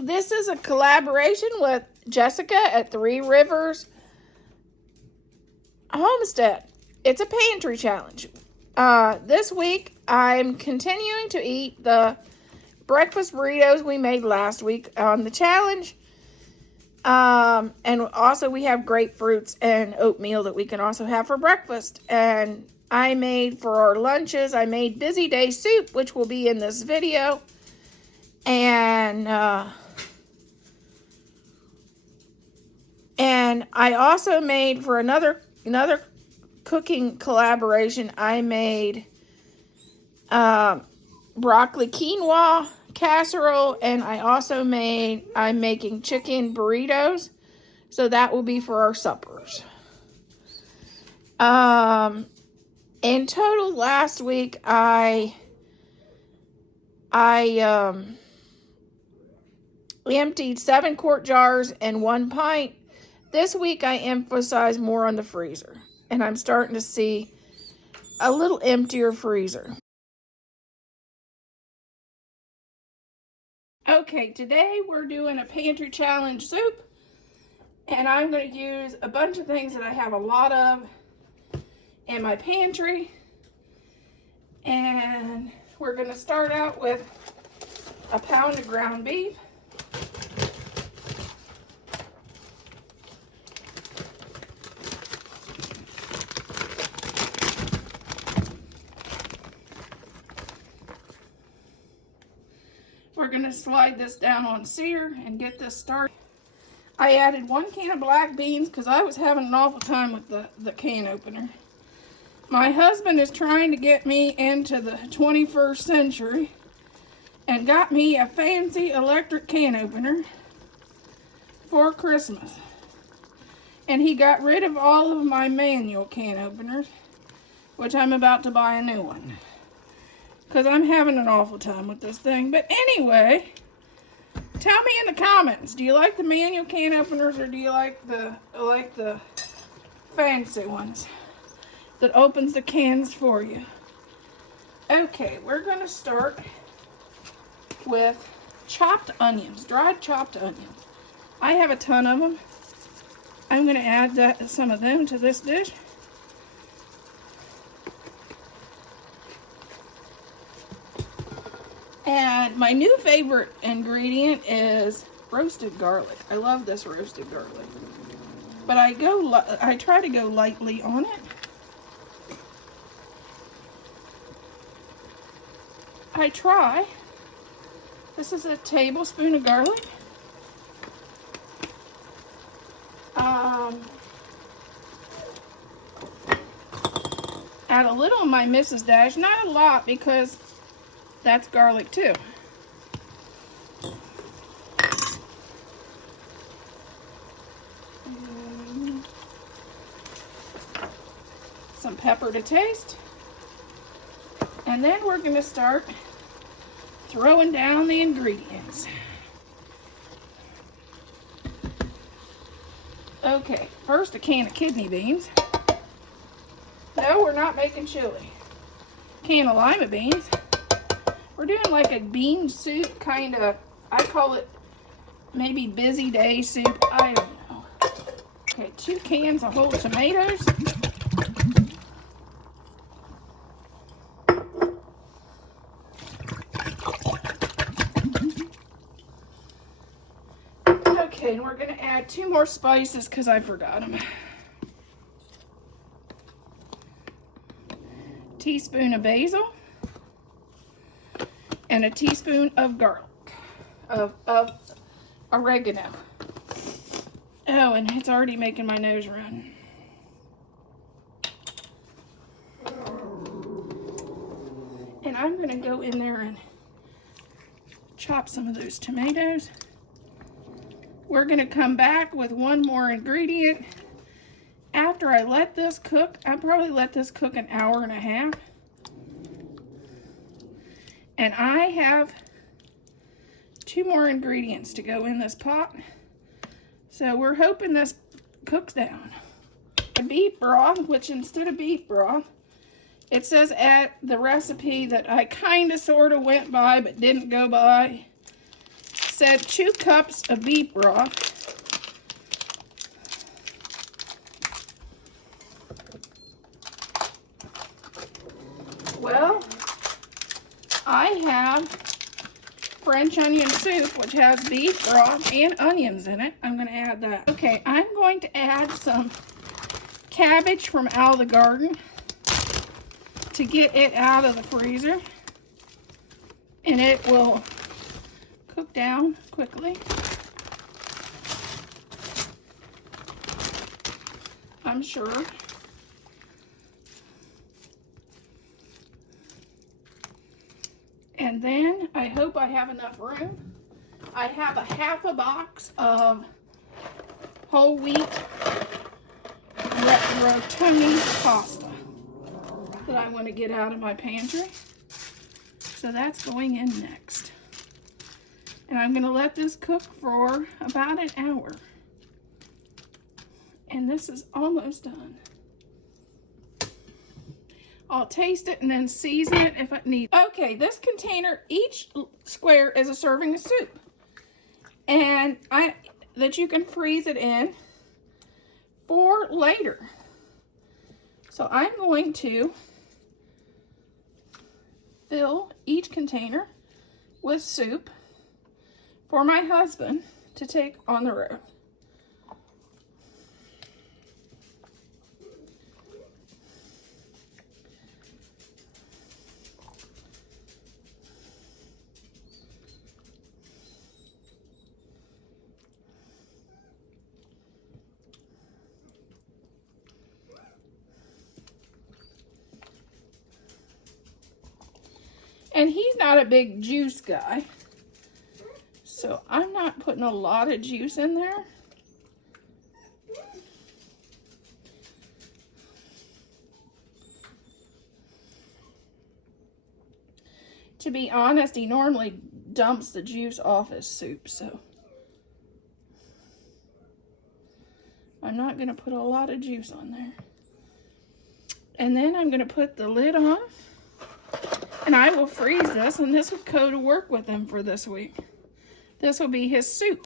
So this is a collaboration with Jessica at Three Rivers Homestead. It's a pantry challenge. This week I'm continuing to eat the breakfast burritos we made last week on the challenge. And also we have grapefruits and oatmeal that we can also have for breakfast. And I made for our lunches, I made busy day soup, which will be in this video. And I also made for another cooking collaboration, I made broccoli quinoa casserole, and I'm making chicken burritos, so that will be for our suppers. In total last week I emptied 7 quart jars and 1 pint. This week I emphasize more on the freezer, and I'm starting to see a little emptier freezer. Okay, today we're doing a pantry challenge soup, and I'm going to use a bunch of things that I have a lot of in my pantry. And we're going to start out with a pound of ground beef. We're going to slide this down on sear and get this started. I added 1 can of black beans because I was having an awful time with the can opener. My husband is trying to get me into the 21st century and got me a fancy electric can opener for Christmas. And he got rid of all of my manual can openers, which I'm about to buy a new one, because I'm having an awful time with this thing. But anyway, tell me in the comments, do you like the manual can openers, or do you like the fancy ones that opens the cans for you? Okay, we're going to start with chopped onions, dried chopped onions. I have a ton of them. I'm going to add some of them to this dish. And my new favorite ingredient is roasted garlic. I love this roasted garlic, but I try to go lightly on it. This is a tablespoon of garlic. Add a little of my Mrs. Dash, not a lot because that's garlic too. Some pepper to taste. And then we're going to start throwing down the ingredients. Okay, first a can of kidney beans. No, we're not making chili. Can of lima beans. We're doing like a bean soup kind of, I call it maybe busy day soup, I don't know. Okay, 2 cans of whole tomatoes. Okay, and we're going to add 2 more spices because I forgot them. Teaspoon of basil and a teaspoon of garlic, of oregano. Oh, and it's already making my nose run. And I'm going to go in there and chop some of those tomatoes. We're going to come back with 1 more ingredient after I let this cook. I'll probably let this cook an hour and a half. And I have 2 more ingredients to go in this pot. So we're hoping this cooks down. A beef broth, which instead of beef broth, it says at the recipe that I kind of sort of went by but didn't go by, said 2 cups of beef broth. Well, I have French onion soup, which has beef broth and onions in it. I'm going to add that. Okay, I'm going to add some cabbage from out of the garden to get it out of the freezer. And it will cook down quickly. I'm sure. And then I hope I have enough room. I have a half a box of whole wheat rotoni pasta that I want to get out of my pantry. So that's going in next. And I'm going to let this cook for about an hour. And this is almost done. I'll taste it and then season it if I need. Okay, this container, each square is a serving of soup. And that you can freeze it in for later. So I'm going to fill each container with soup for my husband to take on the road. And he's not a big juice guy, so I'm not putting a lot of juice in there. To be honest, he normally dumps the juice off his soup, so I'm not going to put a lot of juice on there. And then I'm going to put the lid on. And I will freeze this, and this would go to work with him for this week. This will be his soup.